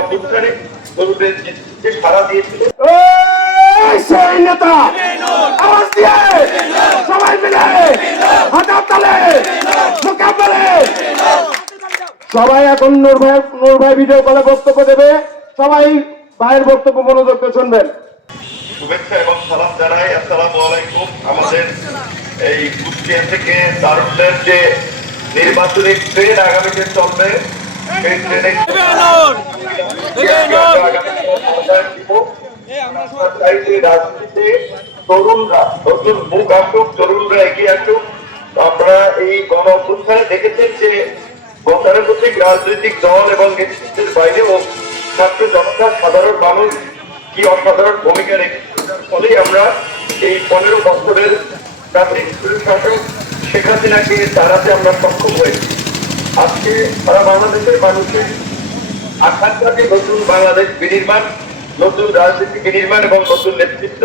অভ্যুত্থানে তরুণদের নেতৃত্বে সারা দিয়েছিল। সেই নেতা! আওয়াজ দিয়ে! সবাই মিলে! হাজার তালে! মোকাবেলে সবাই এখন নূর ভাই ভিডিও কলে বক্তব্য দেবে। সবাই ভাইয়ের বক্তব্য মনোযোগ দিয়ে শুনবেন। শুভেচ্ছা এবং সালাম জানাই। আসসালামু আলাইকুম। আমাদের এই কুষ্টিয়া থেকে দারুণের যে নির্বাচনী ট্রেন আগামীতে চলবে রাজনীতিতে এই গণ অভ্যুত্থানে দেখেছেন যে গতানুগতিক রাজনৈতিক দল এবং নেতৃত্বের বাইরেও ছাত্র জনতা সাধারণ মানুষ কি অসাধারণ ভূমিকা রেখেছে ফলেই আমরা এই পনেরো বছরের প্রাথমিক শাসক শেখ হাসিনাকে তাড়াতে আমরা সক্ষম হয়েছি আজকে সারা বাংলাদেশের মানুষের আকাঙ্ক্ষাকে নতুন বাংলাদেশ বিনির্মাণ, নতুন রাজনীতি বিনির্মাণ এবং নতুন নেতৃত্ব,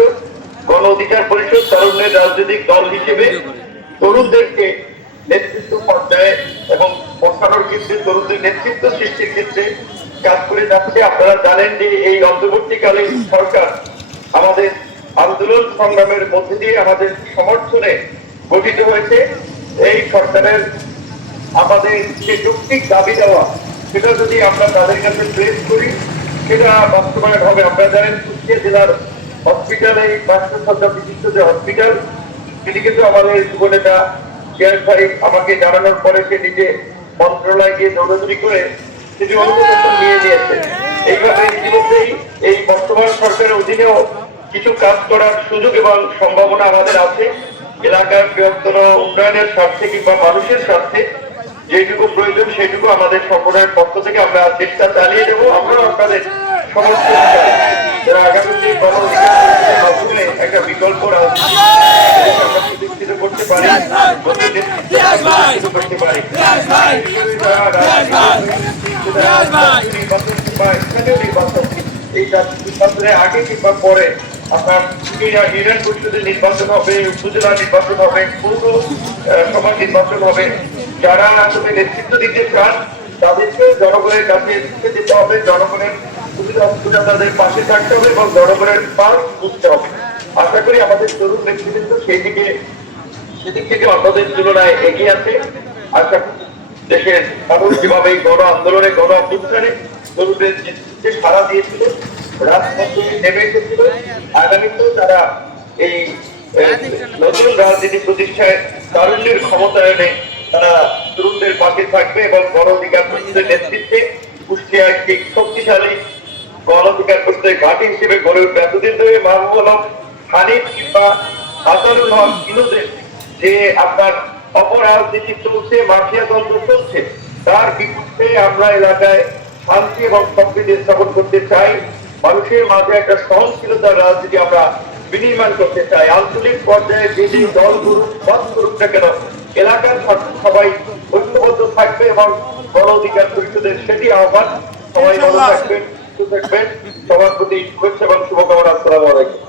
গণ অধিকার পরিষদ তরুণের রাজনৈতিক দল হিসেবে তরুণদেরকে নেতৃত্ব পর্যায়ে এবং বসানোর ক্ষেত্রে, তরুণদের নেতৃত্ব সৃষ্টির ক্ষেত্রে কাজ করে যাচ্ছে। আপনারা জানেন যে এই অন্তর্বর্তীকালীন সরকার আমাদের আন্দোলন সংগ্রামের মধ্যে দিয়ে আমাদের সমর্থনে গঠিত হয়েছে। এই সরকারের আমাদের যে যৌক্তিক দাবি দেওয়া, সেটা যদি আমরা তাদের কাছে প্রেস করি, সেটা বাস্তবায়ন হবে। আপনারা জানেন কুষ্টিয়া জেলার হসপিটালে এই বাস্তবসজ্জা বিশিষ্ট যে হসপিটাল তিনি কিন্তু আমাদের যুবনেতা চেয়ার ভাই আমাকে জানানোর পরে সে নিজে মন্ত্রণালয়ে গিয়ে দৌড়াদৌড়ি করে সেটি অনুমোদন নিয়ে নিয়েছে এইভাবে ইতিমধ্যেই এই বর্তমান সরকারের অধীনেও কিছু কাজ করার সুযোগ এবং সম্ভাবনা আমাদের আছে। এলাকার বৃহত্তর উন্নয়নের স্বার্থে কিংবা মানুষের স্বার্থে যেটুকু প্রয়োজন সেটুকু আমাদের সংগঠনের পক্ষ থেকে আমরা চেষ্টা চালিয়ে দেবো। আমরা আপনাদের নির্বাচনের আগে কিংবা পরে আপনার ইউনিয়ন পরিষদের নির্বাচন হবে, উপজেলা নির্বাচন হবে পৌর সভা নির্বাচন হবে। যারা আসলে নেতৃত্ব দিতে চান, তাদেরকে জনগণের কাছে যেতে হবে, জনগণের সুবিধা তাদের পাশে থাকতে হবে এবং জনগণের পাশ বুঝতে হবে। আশা করি আমাদের তরুণ নেতৃত্ব সেই দিকে সেদিক থেকে অন্যদের তুলনায় এগিয়ে আছে। আশা দেশের মানুষ যেভাবে গণ আন্দোলনে, গণ অভ্যুত্থানে তরুণদের নেতৃত্বে সারা দিয়েছিল, রাজপথে নেমে এসেছিল, আগামীতেও তারা এই নতুন রাজনীতি প্রতিষ্ঠায় তারুণ্যের ক্ষমতায়নে তারা তরুণদের পাশে থাকবে এবং গণ অধিকার পরিষদের নেতৃত্বে কুষ্টিয়া একটি শক্তিশালী গণ অধিকার পরিষদের ঘাঁটি হিসেবে গড়ে উঠবে। এতদিন ধরে মাহবুব আলম হানিফ কিংবা হাসানুল হক বিনোদের যে আপনার অপরাজনীতি চলছে মাফিয়াতন্ত্র চলছে, তার বিপক্ষে আমরা এলাকায় শান্তি এবং সম্প্রীতি স্থাপন করতে চাই। মানুষের মাঝে একটা সহনশীলতার রাজনীতি আমরা বিনির্মাণ করতে চাই। আঞ্চলিক পর্যায়ে যে যে দল করুক পথ করুক না কেন এলাকার সবাই ঐক্যবদ্ধ থাকবে এবং গণ অধিকার পরিষদের সেটি আহ্বান। সবাই ভালো থাকবেন থাকবেন। সবার প্রতি শুভেচ্ছা এবং শুভকামনা আসসালাম আলাইকুম।